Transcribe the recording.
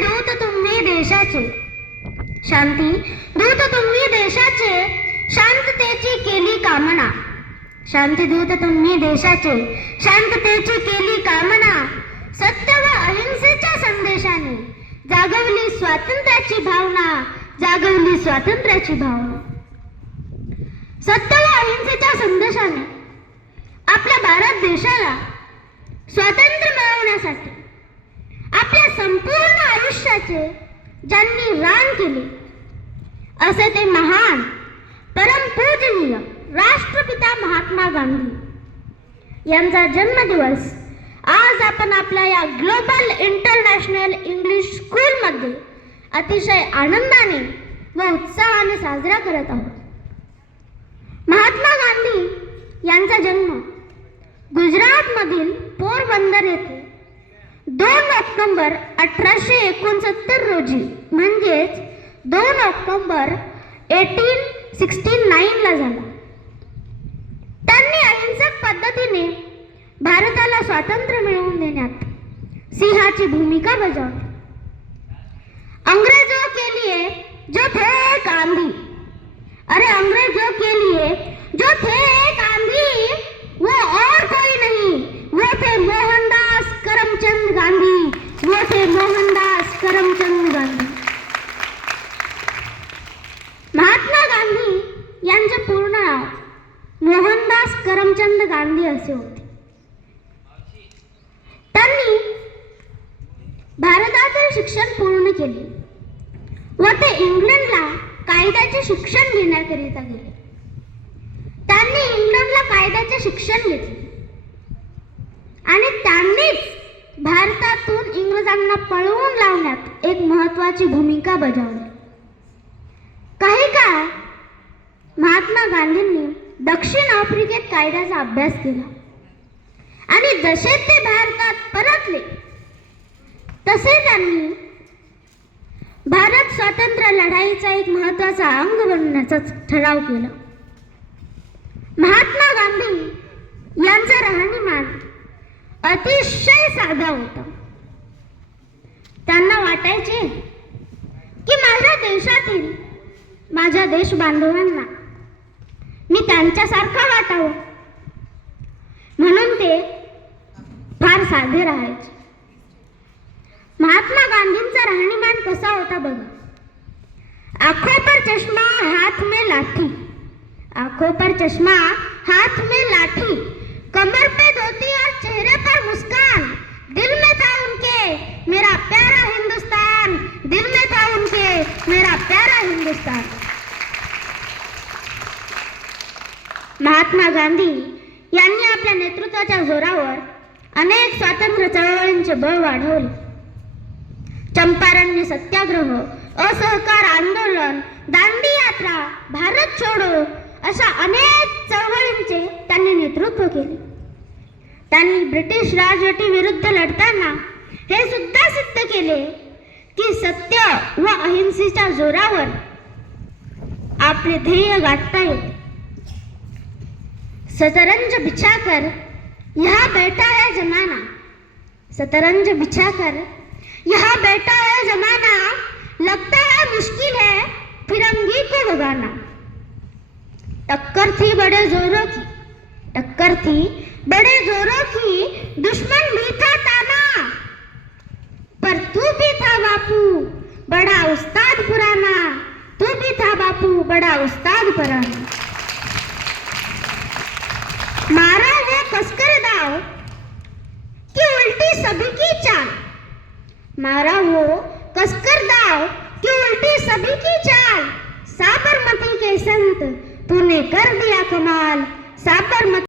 दूत तुम्ही देशाचे, शांती दूत तुम्ही देशाचे, शांततेची केली कामना. शांती दूत तुम्ही देशाचे, शांततेची केली कामना. सत्य व अहिंसेच्या संदेशाने जागवली स्वातंत्र्याची भावना, जागवली स्वातंत्र्याची भावना. सत्य व अहिंसेच्या संदेशाने आपल्या भारत देशाला स्वातंत्र्य मिळवण्यासाठी आपल्या संपूर्ण आयुष्याचे ज्यांनी रान केले असे ते महान परमपूजनीय राष्ट्रपिता महात्मा गांधी यांचा जन्मदिवस आज आपण आपल्या या ग्लोबल इंटरनॅशनल इंग्लिश स्कूलमध्ये अतिशय आनंदाने व उत्साहाने साजरा करत आहोत. महात्मा गांधी यांचा जन्म गुजरातमधील पोरबंदर येथे 2 ऑक्टोबर 1869 रोजी म्हणजेच 2 ऑक्टोबर 1869 ला झाला. त्यांनी अहिंसक पद्धतीने भारताला स्वातंत्र्य मिळवून देण्यात सिंहाची भूमिका बजावली. अंग्रेजों के लिए जो थे एक आंधी, अरे अंग्रेजों के लिए जो थे एक आंधी, वो और कोई नहीं, वो थे मोहनदास करमचंद गांधी, वो थे मोहनदास करमचंद गांधी. महात्मा गांधी यांचे पूर्ण नाव मोहनदास करमचंद गांधी असे होते. त्यांनी भारतातील शिक्षण पूर्ण केले व ते इंग्लंडला कायद्याचे शिक्षण घेण्याकरिता गेले. त्यांनी इंग्लंडला कायद्याचे शिक्षण घेतले आणि त्यांनीच भारतातून इंग्रजांना पळवून लावण्यात एक महत्त्वाची भूमिका बजावली. काही काळ महात्मा गांधींनी दक्षिण आफ्रिकेत कायद्याचा अभ्यास केला आणि जसे ते भारतात परतले तसे त्यांनी भारत स्वातंत्र्य लढाईचा एक महत्त्वाचा अंग बनण्याचा ठराव केला. महात्मा गांधी यांचा राहणीमान अतिशय साधा होता. त्यांना वाटायचे की माझ्या देशातील माझ्या देश बांधवांना मी त्यांच्यासारखा वाटावं, म्हणून ते फार साधे राहायचे. महात्मा गांधींचा राहणीमान कसा होता बघा. आंखों पर चश्मा हाथ में लाठी, आंखों पर चश्मा हाथ में लाठी, कमर पे धोती और चेहरे पर मुस्कान, दिल में था उनके मेरा प्यारा हिंदुस्तान, दिल में था उनके मेरा प्यारा हिंदुस्तान. महात्मा गांधी यांनी आपल्या नेतृत्वाच्या जोरावर अनेक स्वातंत्र्य चळवळींचे बळ वाढवले. चंपारण्य सत्याग्रह, असहकार आंदोलन, दांडी यात्रा, भारत छोडो अशा अनेक चळवळींचे त्यांनी नेतृत्व केले. त्यांनी ब्रिटिश राजवटीविरुद्ध लढताना हे सुद्धा सिद्ध केले की सत्य व अहिंसेच्या जोरावर आपले ध्येय गाठता येते. शतरंज बिछाकर यहाँ बैठा है जमाना, शतरंज बिछाकर यहाँ बैठा है जमाना, लगता है मुश्किल है फिरंगी को भगाना. टक्कर थी बड़े जोरों की, टक्कर थी बड़े जोरों की, दुश्मन भी था ताना, पर तू भी था बापू बड़ा उस्ताद पुराना, तू भी था बापू बड़ा उस्ताद पुराना. मारा वो कसकर दाव कि उल्टी सभी की चाल, मारा वो कसकर दाव कि उल्टी सभी की चाल, साबरमती के संत तूने कर दिया कमाल, साबरमती